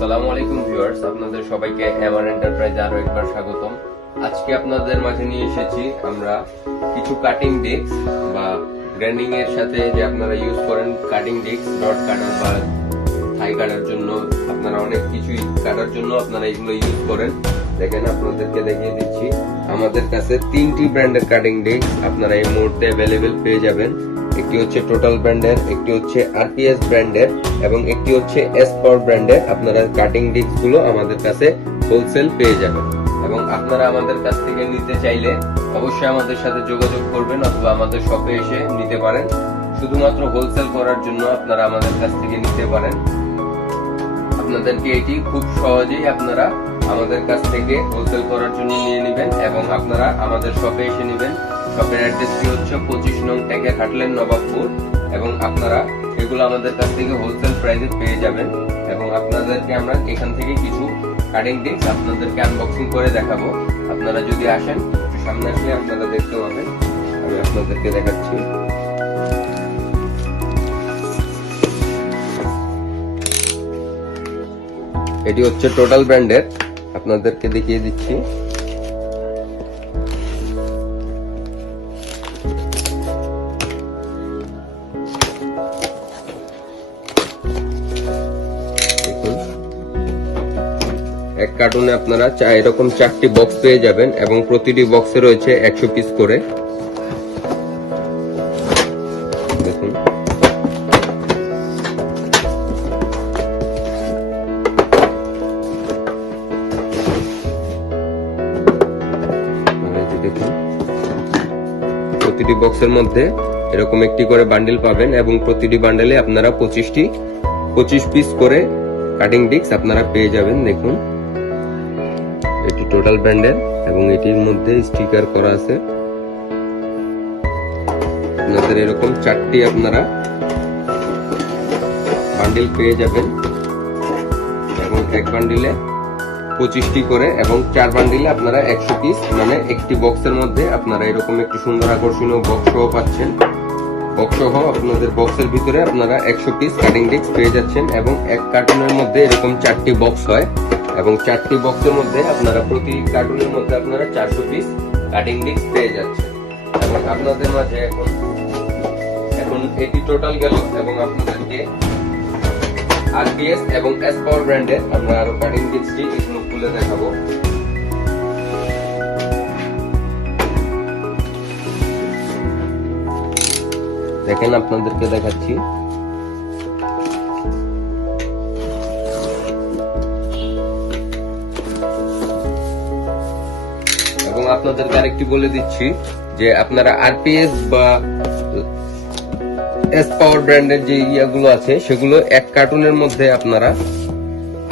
আসসালামু আলাইকুম ভিউয়ার্স, আপনাদের সবাইকে এমআর এন্টারপ্রাইজে আরো একবার স্বাগতম। আজকে আপনাদের মাঝে নিয়ে এসেছি আমরা কিছু কাটিং ডেস্ক বা গ্রাইন্ডিং এর সাথে যে আপনারা ইউজ করেন কাটিং ডেস্ক, ডট কাটার বা থাই কাটার জন্য, আপনারা অনেক কিছুই কাটার জন্য আপনারা এগুলো ইউজ করেন। দেখেন, আপনাদেরকে দেখিয়ে দিচ্ছি, আমাদের কাছে 3টি ব্র্যান্ডের কাটিং ডেস্ক আপনারা এই মুহূর্তে অ্যাভেলেবেল পেয়ে যাবেন। একটি হচ্ছে টোটাল ব্র্যান্ডের, একটি হচ্ছে আরপিএস ব্র্যান্ডের এবং একটি হচ্ছে এস পাওয়ার ব্র্যান্ডের। আপনারা কাটিং ডিস্ক গুলো আমাদের কাছে হোলসেল পেয়ে যাবেন এবং আপনারা আমাদের কাছ থেকে নিতে চাইলে অবশ্যই আমাদের সাথে যোগাযোগ করবেন অথবা আমাদের শপে এসে নিতে পারেন। শুধুমাত্র হোলসেল করার জন্য আপনারা আমাদের কাছ থেকে নিতে পারেন। আপনাদেরকে এটি খুব সহজেই আপনারা আমাদের কাছ থেকে হোলসেল করার জন্য নিয়ে নেবেন এবং আপনারা আমাদের শপে এসে নেবেন। শপের অ্যাড্রেসটি হচ্ছে 25 নং ট্যাকের হাটলেন, নবাবপুর, এবং আপনারা এগুলো আমাদের কাছ থেকে হোলসেল প্রাইসে পেয়ে যাবেন। এবং আপনাদেরকে আমরা এখান থেকে কিছু কাটিং ডিস্ক আপনাদেরকে আনবক্সিং করে দেখাবো। আপনারা যদি আসেন, সামনে আসলে আপনারা দেখতে পাবেন। আমি আপনাদেরকে দেখাচ্ছি। এটি হচ্ছে টোটাল ব্র্যান্ডের, আপনাদেরকে দেখিয়ে দিচ্ছি। এক কার্টুনে আপনারা এরকম 4টি বক্স পেয়ে যাবেন এবং প্রতিটি বক্সে রয়েছে 100 পিস করে। দেখুন, প্রতিটি বক্সের মধ্যে এরকম একটি করে বান্ডিল পাবেন এবং প্রতিটি বান্ডেলে আপনারা 25 পিস করে কাটিং ডিস্ক আপনারা পেয়ে যাবেন। দেখুন, এটি টোটাল ব্র্যান্ডের এবং এটির মধ্যে স্টিকার করা আছে। আপনাদের এরকম 4টি আপনারা বান্ডিল পেয়ে যাবেন এবং এক বান্ডিলে 25টি করে এবং 4 বান্ডিলে আপনারা 100 পিস, মানে একটি বক্সের মধ্যে আপনারা এরকম একটি সুন্দর আকর্ষণীয় বক্স সহ পাচ্ছেন। বক্স সহ আপনাদের বক্সের ভিতরে আপনারা 100 পিস কাটিং ডিস্ক পেয়ে যাচ্ছেন এবং এক কার্টুনের মধ্যে এরকম 4টি বক্স হয় এবং 4টি বক্সের মধ্যে আপনারা প্রতি কার্টুনের মধ্যে আপনারা 400 পিস কাটিং ডিস্ক পেয়ে যাচ্ছেন। এবং আপনাদের মাঝে এখন এটি টোটাল গেল এবং আপনাদেরকে আরপিএস এবং এস পাওয়ার ব্র্যান্ডের আমরা আরো কাটিং ডিস্কটি এগুলো খুলে দেখাবো। দেখেন, আপনাদেরকে দেখাচ্ছি। এবং আপনাদেরকে আরেকটি বলে দিচ্ছি যে আপনারা আরপিএস বা এস পাওয়ার ব্র্যান্ডের যে ইয়াগুলো আছে সেগুলো এক কার্টুনের মধ্যে আপনারা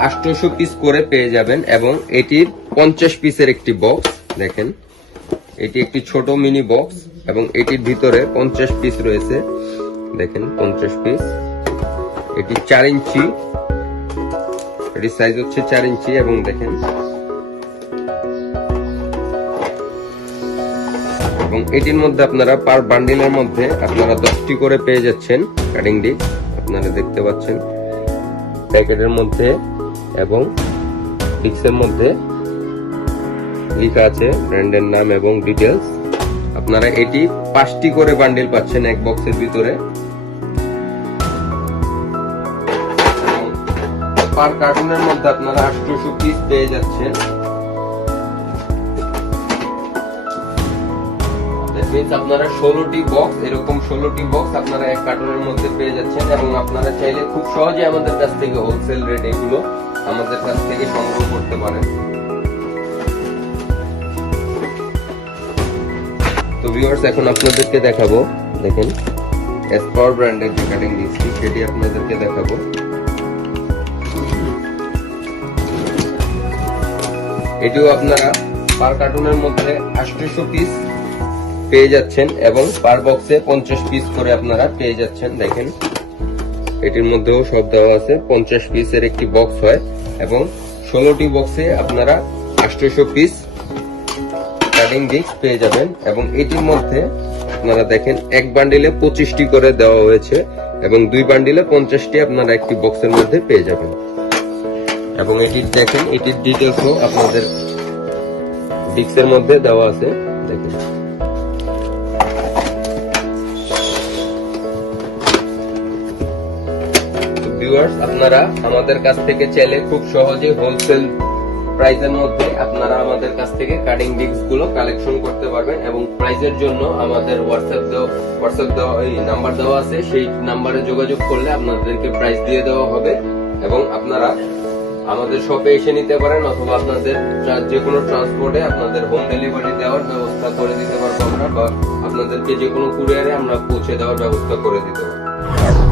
800 পিস করে পেয়ে যাবেন এবং এটির 50 পিসের একটি বক্স। দেখেন, এটি একটি ছোট মিনি বক্স এবং এটির ভিতরে 50 পিস রয়েছে। দেখেন, 50 পিস। এটি 4 ইঞ্চি, এটির সাইজ হচ্ছে 4 ইঞ্চি এবং দেখেন, এবং এটির মধ্যে আপনারা পার বান্ডিলের মধ্যে আপনারা 10টি করে পেয়ে যাচ্ছেন কাটিং ডিস্ক। আপনারা দেখতে পাচ্ছেন প্যাকেটের মধ্যে এবং ডিস্কের মধ্যে লেখা আছে ব্র্যান্ডের নাম এবং ডিটেলস। আপনারা এটি 5টি করে বান্ডিল পাচ্ছেন এক বক্সের ভিতরে। পার কার্টুনের মধ্যে আপনারা 800 পিস পেয়ে যাচ্ছেন। আপনারা 16টি বক্স, এরকম 16টি বক্স আপনারা এক কার্টুনের মধ্যে পেয়ে যাচ্ছেন এবং আপনারা চাইলে খুব সহজে আমাদের কাছ থেকে হোলসেল রেট এগুলো আমাদের কাছ থেকে সংগ্রহ করতে পারেন। তো ভিউয়ার্স, এখন আপনাদেরকে দেখাবো, দেখেন এস পাওয়ার ব্র্যান্ডের যে কাটিং ডিস্কটি সেটি আপনাদেরকে দেখাবো। এটিও আপনারা পার কার্টুনের মধ্যে 800 পিস পেয়ে যাচ্ছেন এবং পার বক্সে 50 পিস করে আপনারা পেয়ে যাচ্ছেন। দেখেন, এটির মধ্যেও সব দেওয়া আছে। 50 পিসের একটি বক্স হয় এবং 16টি বক্সে আপনারা 800 পিস কাটিং ডিস্ক পেয়ে যাবেন এবং এটির মধ্যে আপনারা দেখেন এক বান্ডিলে 25টি করে দেওয়া হয়েছে এবং 2 বান্ডিলে 50টি আপনারা একটি বক্সের মধ্যে পেয়ে যাবেন। এবং এটির দেখেন, এটির ডিটেলসও আপনাদের ডিস্কের মধ্যে দেওয়া আছে, দেখেন। ভিউয়ার্স, আপনারা আমাদের কাছ থেকে চাইলে খুব সহজে হোলসেল প্রাইসের মধ্যে আপনারা আমাদের কাছ থেকে কাটিং ডিস্ক গুলো কালেকশন করতে পারবেন, এবং প্রাইসের জন্য আমাদের হোয়াটসঅ্যাপ দেওয়া এই নাম্বার দেওয়া আছে, সেই নাম্বারে যোগাযোগ করলে আপনাদেরকে প্রাইস দিয়ে দেওয়া হবে, এবং আপনারা আমাদের শপে এসে নিতে পারেন, অথবা আপনাদের যে কোনো ট্রান্সপোর্টে আপনাদের হোম ডেলিভারি দেওয়ার ব্যবস্থা করে দিতে পারবো আমরা, বা আপনাদেরকে যে কোনো কুরিয়ারে আমরা পৌঁছে দেওয়ার ব্যবস্থা করে দিতে পারবো।